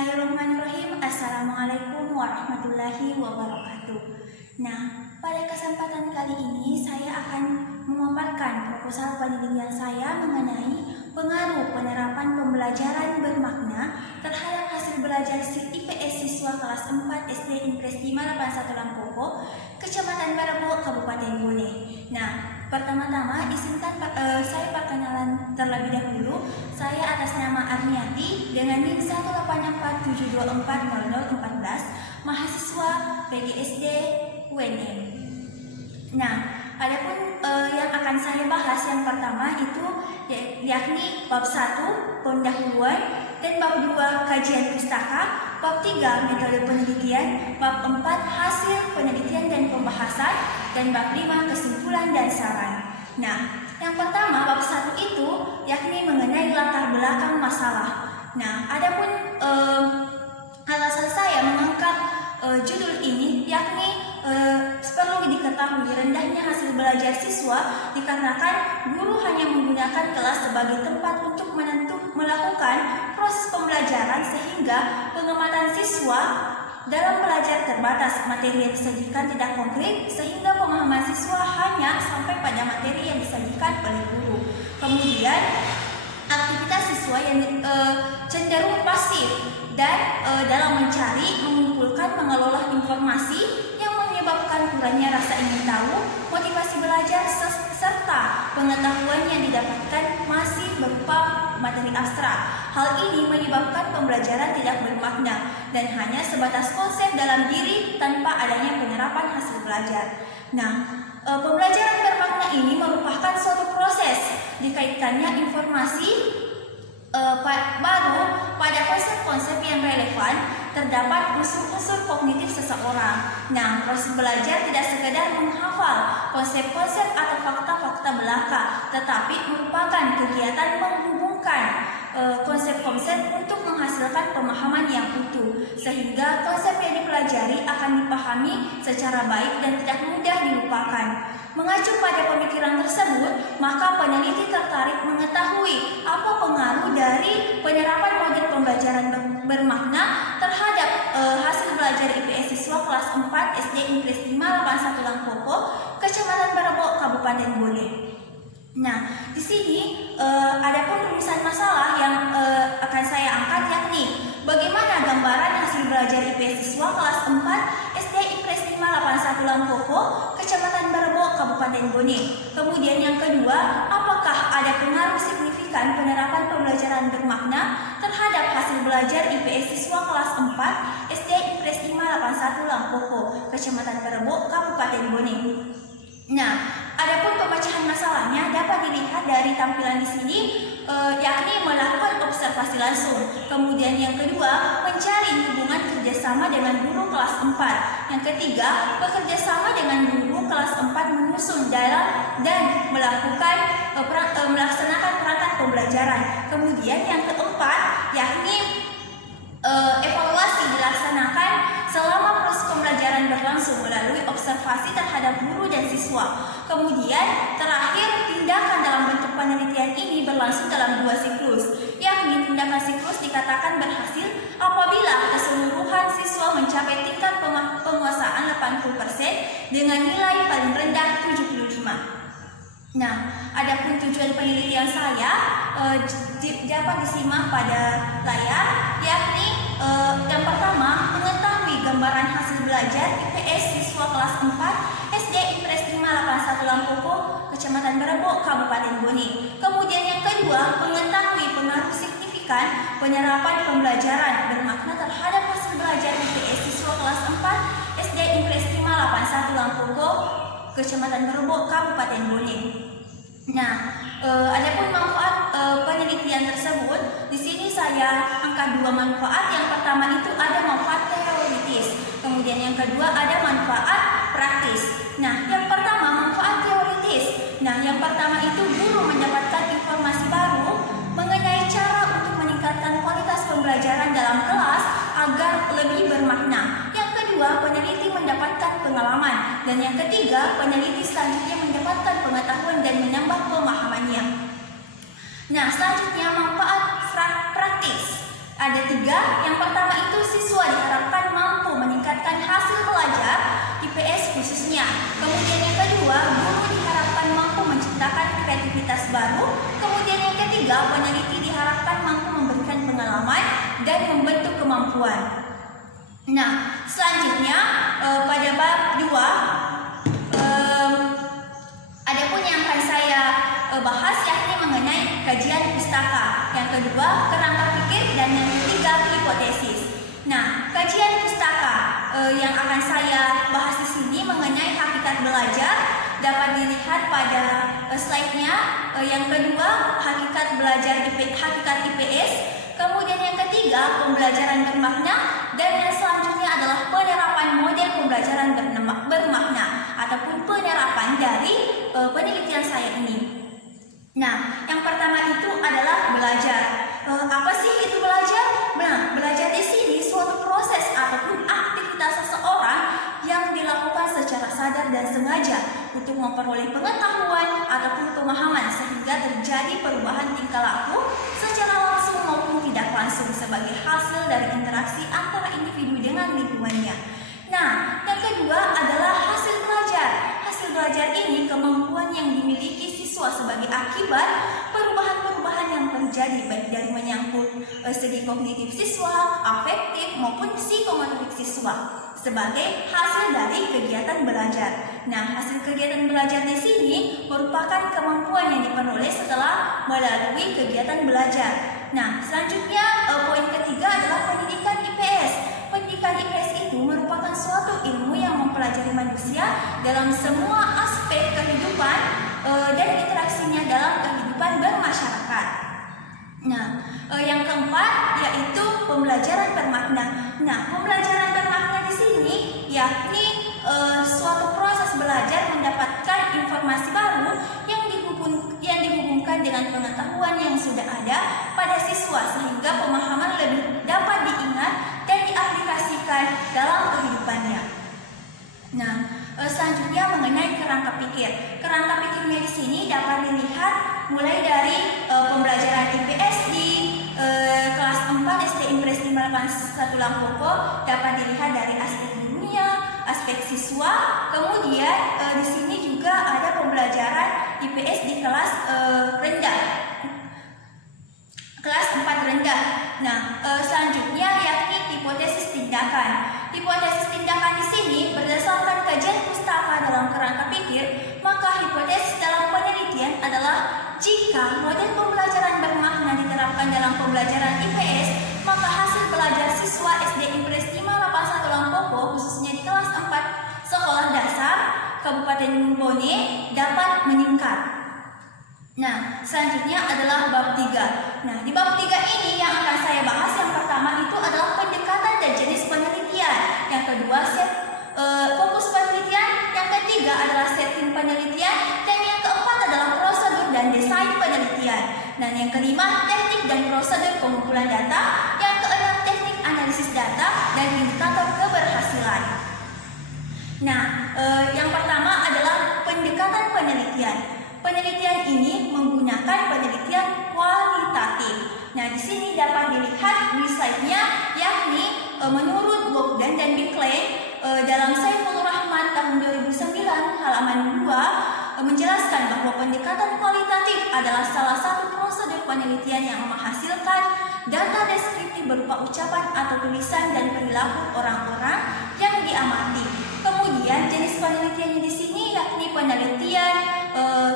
Bismillahirrahmanirrahim. Assalamualaikum warahmatullahi wabarakatuh. Nah, pada kesempatan kali ini saya akan memaparkan proposal penelitian saya mengenai pengaruh penerapan pembelajaran bermakna terhadap hasil belajar IPS siswa kelas 4 SD Impres 581 Lampoko, Kecamatan Barebo, Kabupaten Bone. Nah, pertama-tama izinkan saya perkenalan terlebih dahulu. Saya atas nama Armiati dengan NIM 18472240014, mahasiswa PGSD UNM. Nah, adapun yang akan saya bahas yang pertama itu yakni bab 1 pendahuluan dan bab 2 kajian pustaka, bab 3 metode penelitian, bab 4 hasil penelitian dan pembahasan, dan bab 5 kesimpulan dan saran. Nah, yang pertama bab 1 itu yakni mengenai latar belakang masalah. Nah, adapun alasan saya mengangkat judul ini yakni perlu diketahui rendahnya hasil belajar siswa dikarenakan guru hanya menggunakan kelas sebagai tempat untuk melakukan proses pembelajaran sehingga pengamatan siswa dalam belajar terbatas, materi yang disajikan tidak konkret sehingga pemahaman siswa hanya sampai pada materi yang disajikan oleh guru. Kemudian aktivitas siswa yang cenderung pasif dan dalam mencari, mengumpulkan, mengelola informasi yang menyebabkan kurangnya rasa ingin tahu, motivasi belajar serta pengetahuan yang didapatkan masih berupa materi abstrak. Hal ini menyebabkan pembelajaran tidak bermakna dan hanya sebatas konsep dalam diri tanpa adanya penerapan hasil belajar. Nah, pembelajaran bermakna ini merupakan suatu proses dikaitkannya informasi baru pada konsep-konsep yang relevan terdapat unsur-unsur kognitif seseorang. Nah, proses belajar tidak sekedar menghafal konsep-konsep atau fakta-fakta belaka, tetapi merupakan kegiatan menghubungkan konsep-konsep untuk menghasilkan pemahaman yang utuh, sehingga konsep yang dipelajari akan dipahami secara baik dan tidak mudah dilupakan. Mengacu pada pemikiran tersebut, maka peneliti tertarik mengetahui apa pengaruh dari penerapan model pembelajaran bermakna terhadap hasil belajar IPS siswa kelas 4 SD Impres 581 Lampoko, Kecamatan Barebo, Kabupaten Bone. Nah, di sini ada pun rumusan masalah yang akan saya angkat yakni bagaimana gambaran hasil belajar IPS siswa kelas 4 SD Impres 581 Lampoko, Kecamatan Barebo, Kabupaten Bone. Kemudian yang kedua, apakah ada pengaruh signifikan penerapan pembelajaran bermakna terhadap hasil belajar IPS siswa kelas 4 SD Impres 581 Lampoko, Kecamatan Barebo, Kabupaten Bone. Nah, adapun pemecahan masalahnya dapat dilihat dari tampilan di sini, yakni melakukan observasi langsung. Kemudian yang kedua, mencari hubungan kerjasama dengan guru kelas 4. Yang ketiga, bekerja sama dengan guru kelas 4 menyusun dalam dan melaksanakan perangkat pembelajaran. Kemudian yang keempat, yakni evaluasi dilaksanakan selama proses pembelajaran berlangsung melalui observasi terhadap guru dan siswa. Kemudian terakhir, tindakan dalam bentuk penelitian ini berlangsung dalam 2 siklus, yakni tindakan siklus dikatakan berhasil apabila keseluruhan siswa mencapai tingkat penguasaan 80% dengan nilai paling rendah 75. Nah, adapun tujuan penelitian saya dapat disimak pada layar, yakni yang pertama, mengetahui gambaran hasil belajar IPS siswa kelas 4 SD Impres 581 Lampoko, Kecamatan Barebo, Kabupaten Bone. Kemudian yang kedua, mengetahui pengaruh signifikan penerapan pembelajaran bermakna terhadap hasil belajar IPS siswa kelas 4 SD Impres 581 Lampoko, Kecamatan Barebo, Kabupaten Bone. Nah, adapun manfaat penelitian tersebut, di sini saya angkat 2 manfaat. Yang pertama itu ada manfaat teoritis, kemudian yang kedua ada manfaat praktis. Nah, yang pertama manfaat teoritis. Nah, yang pertama itu guru mendapatkan informasi baru mengenai cara untuk meningkatkan kualitas pembelajaran dalam kelas agar lebih bermakna. Yang kedua, peneliti mendapatkan pengalaman, dan yang ketiga, peneliti selanjutnya mendapatkan pengetahuan dan menambah pemahamannya. Nah, selanjutnya manfaat praktis. Ada 3. Yang pertama dunia. Kemudian yang kedua, guru diharapkan mampu menciptakan kreativitas baru. Kemudian yang ketiga, peneliti diharapkan mampu memberikan pengalaman dan membentuk kemampuan. Nah, selanjutnya pada bab 2 ada pun yang akan saya bahas yakni mengenai kajian pustaka. Yang kedua, kerangka pikir, dan yang ketiga, hipotesis. Nah, kajian pustaka yang akan saya bahas di sini mengenai hakikat belajar dapat dilihat pada slide-nya. Yang kedua, hakikat belajar hakikat IPS. Kemudian yang ketiga, pembelajaran bermakna, dan yang selanjutnya adalah penerapan model pembelajaran bermakna ataupun penerapan dari penelitian saya ini. Nah, yang pertama itu adalah belajar. Apa sih itu belajar? Nah, belajar di sini suatu proses ataupun aktivitas seseorang yang dilakukan secara sadar dan sengaja untuk memperoleh pengetahuan ataupun pemahaman sehingga terjadi perubahan tingkah laku secara langsung maupun tidak langsung sebagai hasil dari interaksi antara individu dengan lingkungannya. Nah, yang kedua adalah hasil belajar. Hasil belajar ini kemampuan yang dimiliki siswa sebagai akibat perubahan-perubahan yang terjadi baik dari menyangkut segi kognitif siswa, afektif maupun psikomotorik siswa sebagai hasil dari kegiatan belajar. Nah, hasil kegiatan belajar di sini merupakan kemampuan yang diperoleh setelah melalui kegiatan belajar. Nah, selanjutnya poin ketiga adalah pendidikan IPS. Pendidikan IPS itu merupakan suatu ilmu yang mempelajari manusia dalam semua aspek kehidupan dan interaksinya dalam kehidupan bermasyarakat. Nah, yang keempat yaitu pembelajaran bermakna. Nah, pembelajaran bermakna di sini yakni suatu proses belajar mendapatkan informasi baru yang dihubungkan dengan pengetahuan yang sudah ada pada siswa sehingga pemahaman lebih dapat diingat dan diaplikasikan dalam kehidupannya. Nah, selanjutnya mengenai kerangka pikir. Kerangka pikirnya di sini dapat dilihat mulai dari pembelajaran IPS di kelas 4 SD Impres 581 Lampoko dapat dilihat dari aspek dunia, aspek siswa. Kemudian di sini juga ada pembelajaran IPS di kelas rendah. Kelas 4 rendah. Nah, selanjutnya yakni hipotesis tindakan. Hipotesis tindakan di sini berdasarkan kajian pustaka dalam kerangka pikir, maka hipotesis dalam penelitian adalah jika model pembelajaran bermakna diterapkan dalam pembelajaran IPS, maka hasil belajar siswa SD Impres 581 Lampoko khususnya di kelas 4 sekolah dasar Kabupaten Bone dapat meningkat. Nah, selanjutnya adalah bab 3. Nah, di bab 3 ini yang akan saya bahas yang pertama itu adalah pendekatan dan jenis penelitian. Yang kedua, fokus penelitian. Yang ketiga adalah setting penelitian. Dan yang keempat adalah prosedur dan desain penelitian. Dan yang kelima, teknik dan prosedur pengumpulan data. Yang keenam, teknik analisis data dan indikator keberhasilan. Nah, yang pertama adalah pendekatan penelitian. Penelitian ini menggunakan penelitian kualitatif. Nah, di sini dapat dilihat di slide-nya yakni menurut Bogdan dan Bickley dalam Saiful Rahman tahun 2009 halaman 2 menjelaskan bahwa pendekatan kualitatif adalah salah satu prosedur penelitian yang menghasilkan data deskriptif berupa ucapan atau tulisan dan perilaku orang-orang yang diamati. Kemudian jenis penelitiannya di sini yakni penelitian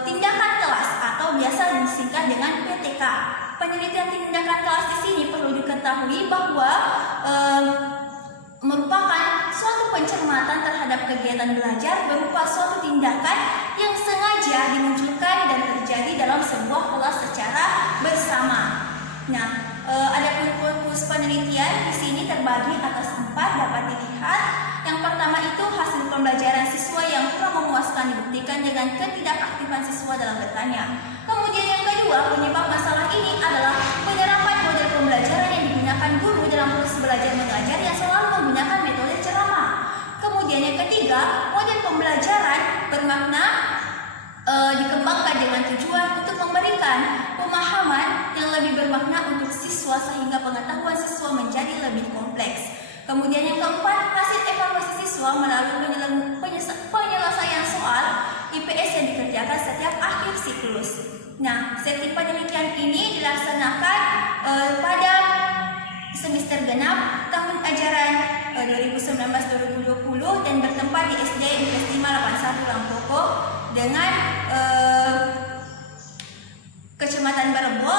tindakan kelas atau biasa disingkat dengan PTK. Penelitian tindakan kelas di sini perlu diketahui bahwa merupakan suatu pencermatan terhadap kegiatan belajar berupa suatu tindakan yang sengaja dimunculkan dan terjadi dalam sebuah kelas secara bersama. Nah, ada fokus penelitian di sini terbagi atas 4 dapat dilihat. Yang pertama itu hasil pembelajaran siswa yang kurang memuaskan dibuktikan dengan ketidakaktifan siswa dalam bertanya. Kemudian yang kedua, penyebab masalah ini adalah penerapan model pembelajaran yang digunakan guru dalam proses belajar mengajar yang selalu menggunakan metode ceramah. Kemudian yang ketiga, model pembelajaran bermakna dikembangkan dengan tujuan untuk memberikan pemahaman yang lebih bermakna untuk siswa sehingga pengetahuan siswa menjadi lebih kompleks. Kemudian yang keempat, hasil evaluasi siswa melalui penyelesaian IPS yang dikerjakan setiap akhir siklus. Nah, setting penelitian ini dilaksanakan pada semester genap tahun ajaran 2019-2020 dan bertempat di SD Negeri 581 Lampoko dengan Kecamatan Barebo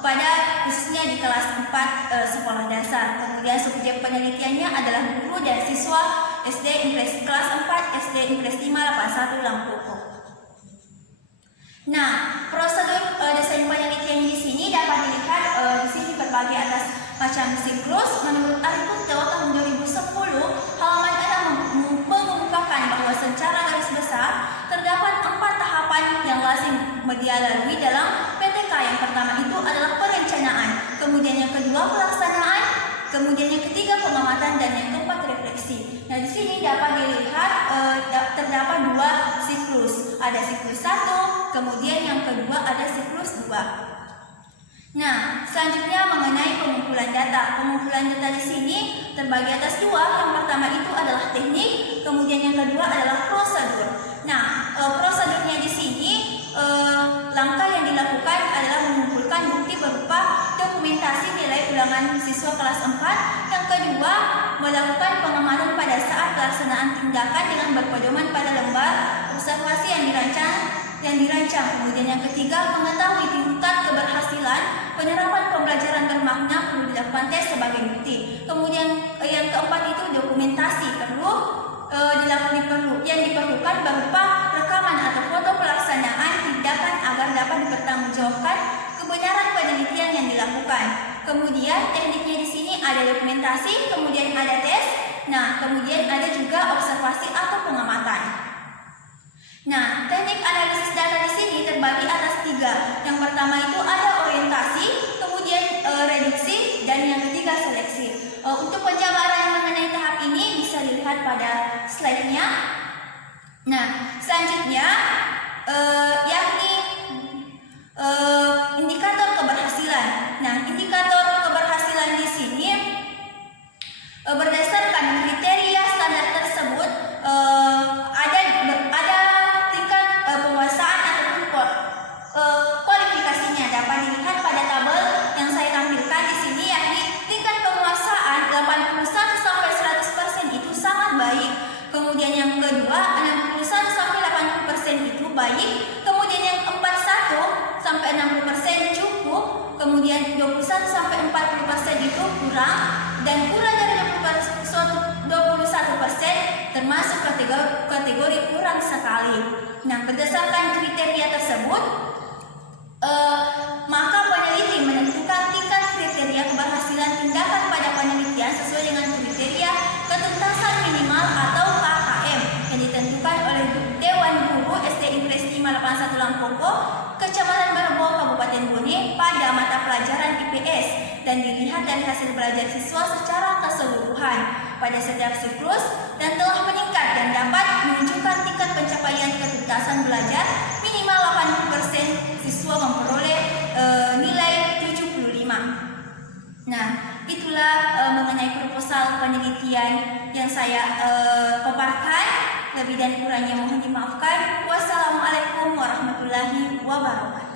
pada khususnya di kelas 4 sekolah dasar. Kemudian subjek penelitiannya adalah guru dan siswa SD Negeri kelas 4 SD Negeri 581 Lampoko. Nah, prosedur desain penelitian di sini dapat dilihat di sini terbagi atas macam siklus. Menurut artikel tahun 2010 halaman 6 mengungkapkan bahwa secara garis besar terdapat 4 tahapan yang lazim dia lalui dalam PTK. Yang pertama itu adalah perencanaan, kemudian yang kedua pelaksanaan, kemudian yang ketiga pengamatan, dan yang keempat refleksi. Nah, di sini dapat dilihat terdapat 2 siklus. Ada siklus 1, kemudian yang kedua ada siklus 2. Nah, selanjutnya mengenai pengumpulan data. Pengumpulan data di sini terbagi atas 2. Yang pertama itu adalah teknik, kemudian yang kedua adalah prosedur. Nah, prosedurnya di sini langkah yang dilakukan adalah mengumpulkan bukti berupa dokumentasi nilai ulangan siswa kelas 4. Yang kedua, melakukan pengamatan pada saat pelaksanaan tindakan dengan berpedoman pada lembar observasi yang dirancang. Kemudian yang ketiga, mengetahui tingkat keberhasilan penerapan pembelajaran bermakna perlu dilakukan tes sebagai bukti. Kemudian yang keempat itu dokumentasi yang diperlukan berupa rekaman atau foto pelaksanaan tindakan agar dapat dipertanggungjawabkan kebenaran penelitian yang dilakukan. Kemudian tekniknya di sini ada dokumentasi, kemudian ada tes. Nah, kemudian ada juga observasi atau pengamatan. Nah, teknik analisis data di sini terbagi atas 3. Yang pertama itu ada orientasi, kemudian reduksi, dan yang ketiga seleksi. Untuk penjabaran mengenai tahap ini bisa dilihat pada slide-nya. Nah, selanjutnya yakni indikator keberhasilan. Nah, indikator keberhasilan di sini berdasarkan kriteria standar tersebut ada tingkat penguasaan ataupun kualifikasinya. Dapat dilihat pada tabel yang saya tampilkan di sini, yakni tingkat penguasaan 81 sampai 100% itu sangat baik. Kemudian yang kedua 61 sampai 80% itu baik. Kemudian yang 41 sampai 60% cukup. Kemudian 21 sampai 40% itu kurang, dan kurang dari 21% termasuk kategori kurang sekali. Nah, berdasarkan kriteria tersebut, maka peneliti menentukan tingkat kriteria keberhasilan tindakan pada penelitian sesuai dengan kriteria ketuntasan minimal atau KKM yang ditentukan oleh Dewan Guru SD Negeri 581 Lampoko, Kecamatan Barebo, Kabupaten Bone pada mata pelajaran IPS, dan dilihat dari hasil belajar siswa secara keseluruhan pada setiap siklus dan telah meningkat dan dapat menunjukkan tingkat pencapaian ketuntasan belajar minimal 80%, siswa memperoleh nilai 75. Nah, itulah mengenai proposal penelitian yang saya paparkan. Lebih dan kurangnya mohon dimaafkan. Wassalamualaikum warahmatullahi wabarakatuh.